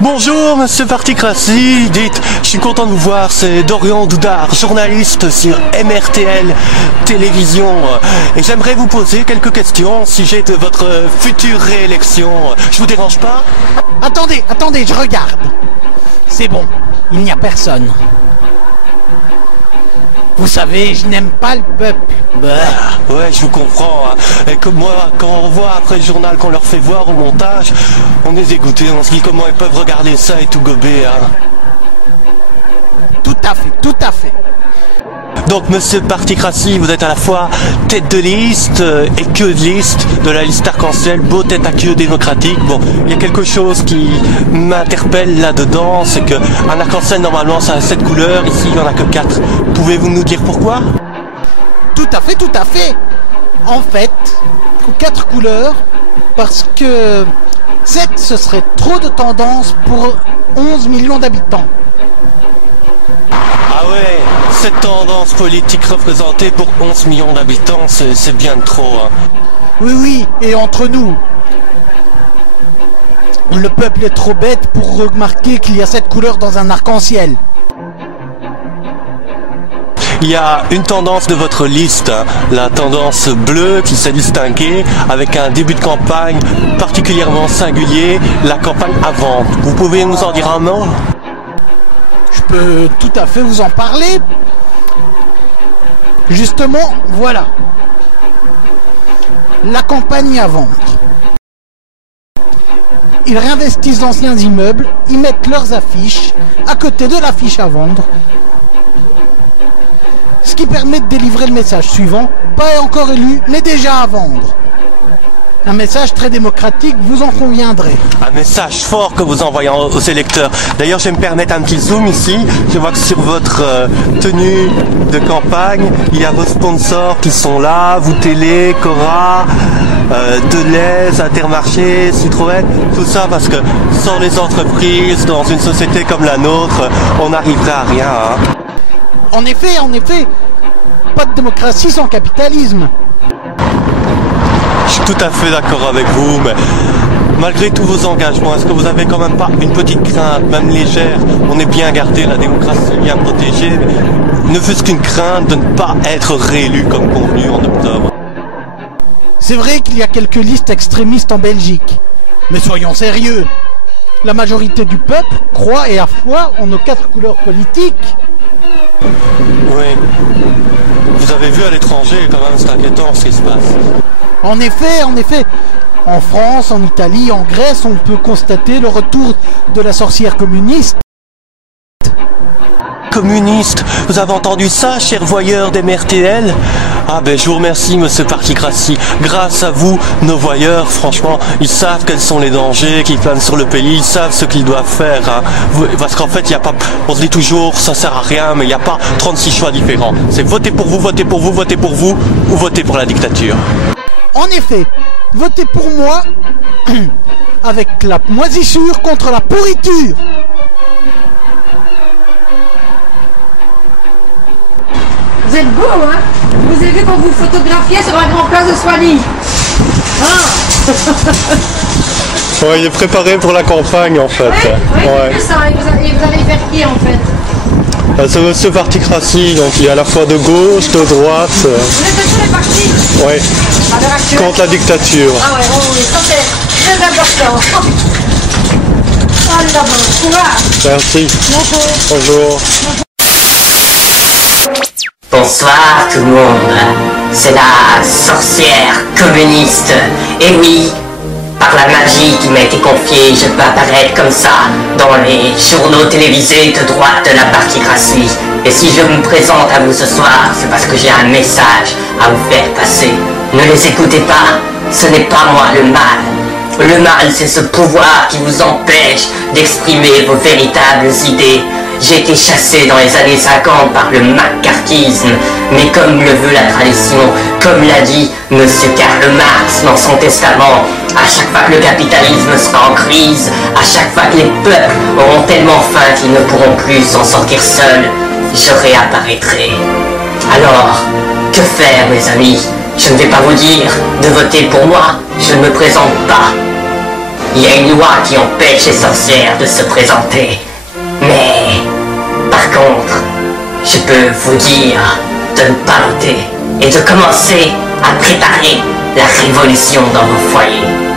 Bonjour Monsieur Particratie, dites, je suis content de vous voir, c'est Dorian Doudard, journaliste sur MRTL Télévision, et j'aimerais vous poser quelques questions au sujet de votre future réélection. Je vous dérange pas? Attendez, je regarde. C'est bon, il n'y a personne. Vous savez, je n'aime pas le peuple. Ah, ouais, je vous comprends. Hein. Et comme moi, quand on voit après le journal qu'on leur fait voir au montage, on est dégoûté, on se dit comment ils peuvent regarder ça et tout gober. Hein. Tout à fait. Donc Monsieur Particratie, vous êtes à la fois tête de liste et queue de liste de la liste arc-en-ciel, beau tête à queue démocratique. Bon, il y a quelque chose qui m'interpelle là-dedans, c'est que un arc-en-ciel normalement ça a 7 couleurs, ici il n'y en a que 4. Pouvez-vous nous dire pourquoi? Tout à fait. En fait, 4 couleurs, parce que 7 ce serait trop de tendance pour 11 millions d'habitants. Ah ouais, cette tendance politique représentée pour 11 millions d'habitants, c'est bien trop. Hein. Oui, et entre nous, le peuple est trop bête pour remarquer qu'il y a 7 couleurs dans un arc-en-ciel. Il y a une tendance de votre liste, hein, la tendance bleue qui s'est distinguée avec un début de campagne particulièrement singulier, la campagne à vendre. Vous pouvez nous en dire un mot? Je peux tout à fait vous en parler. Justement, voilà. La campagne à vendre. Ils réinvestissent d'anciens immeubles, ils mettent leurs affiches à côté de l'affiche à vendre. Ce qui permet de délivrer le message suivant, pas encore élu, mais déjà à vendre. Un message très démocratique, vous en conviendrez. Un message fort que vous envoyez aux électeurs. D'ailleurs, je vais me permettre un petit zoom ici. Je vois que sur votre tenue de campagne, il y a vos sponsors qui sont là, vous Télé, Cora, Deleuze, Intermarché, Citroën, tout ça parce que sans les entreprises, dans une société comme la nôtre, on n'arriverait à rien. Hein. En effet, pas de démocratie sans capitalisme. Je suis tout à fait d'accord avec vous, mais malgré tous vos engagements, est-ce que vous avez quand même pas une petite crainte, même légère? On est bien gardé, la démocratie est bien protégée, mais ne fût-ce qu'une crainte de ne pas être réélu comme convenu en octobre. C'est vrai qu'il y a quelques listes extrémistes en Belgique, mais soyons sérieux. La majorité du peuple croit et a foi en nos 4 couleurs politiques. Oui. Vous avez vu à l'étranger, quand même, c'est inquiétant ce qui se passe. En effet, en France, en Italie, en Grèce, on peut constater le retour de la sorcière communiste. Communiste, vous avez entendu ça, chers voyeurs d'MRTL? Ah ben je vous remercie Monsieur Particratie. Grâce à vous, nos voyeurs, franchement, ils savent quels sont les dangers qui planent sur le pays, ils savent ce qu'ils doivent faire. Hein. Parce qu'en fait, il n'y a pas, on se dit toujours, ça sert à rien, mais il n'y a pas 36 choix différents. C'est voter pour vous, voter pour vous, voter pour vous, ou voter pour la dictature. En effet, votez pour moi avec la moisissure contre la pourriture. Vous êtes beau, hein? Je vous ai vu quand vous photographiez sur la grande place de Soigny. Ah. Ouais, il est préparé pour la campagne en fait. Ouais. Ça. Et vous allez faire qui en fait? C'est Monsieur Particratie, donc il est à la fois de gauche, de droite. Vous êtes de tous les partis? Oui. À l'heure actuelle? Contre la dictature. Ah ouais, oui, ça c'est très important. Allez d'abord, courage. Merci. Bonjour. Bonjour. Bonsoir tout le monde, c'est la sorcière communiste. Et oui, par la magie qui m'a été confiée, je peux apparaître comme ça dans les journaux télévisés de droite de la Particratie. Et si je me présente à vous ce soir, c'est parce que j'ai un message à vous faire passer. Ne les écoutez pas, ce n'est pas moi le mal. Le mal, c'est ce pouvoir qui vous empêche d'exprimer vos véritables idées. J'ai été chassé dans les années 50 par le macartisme, mais comme le veut la tradition, comme l'a dit Monsieur Karl Marx dans son testament, à chaque fois que le capitalisme sera en crise, à chaque fois que les peuples auront tellement faim qu'ils ne pourront plus s'en sortir seuls, je réapparaîtrai. Alors, que faire mes amis? Je ne vais pas vous dire de voter pour moi, je ne me présente pas. Il y a une loi qui empêche les sorcières de se présenter. Mais, par contre, je peux vous dire de ne pas voter et de commencer à préparer la révolution dans vos foyers.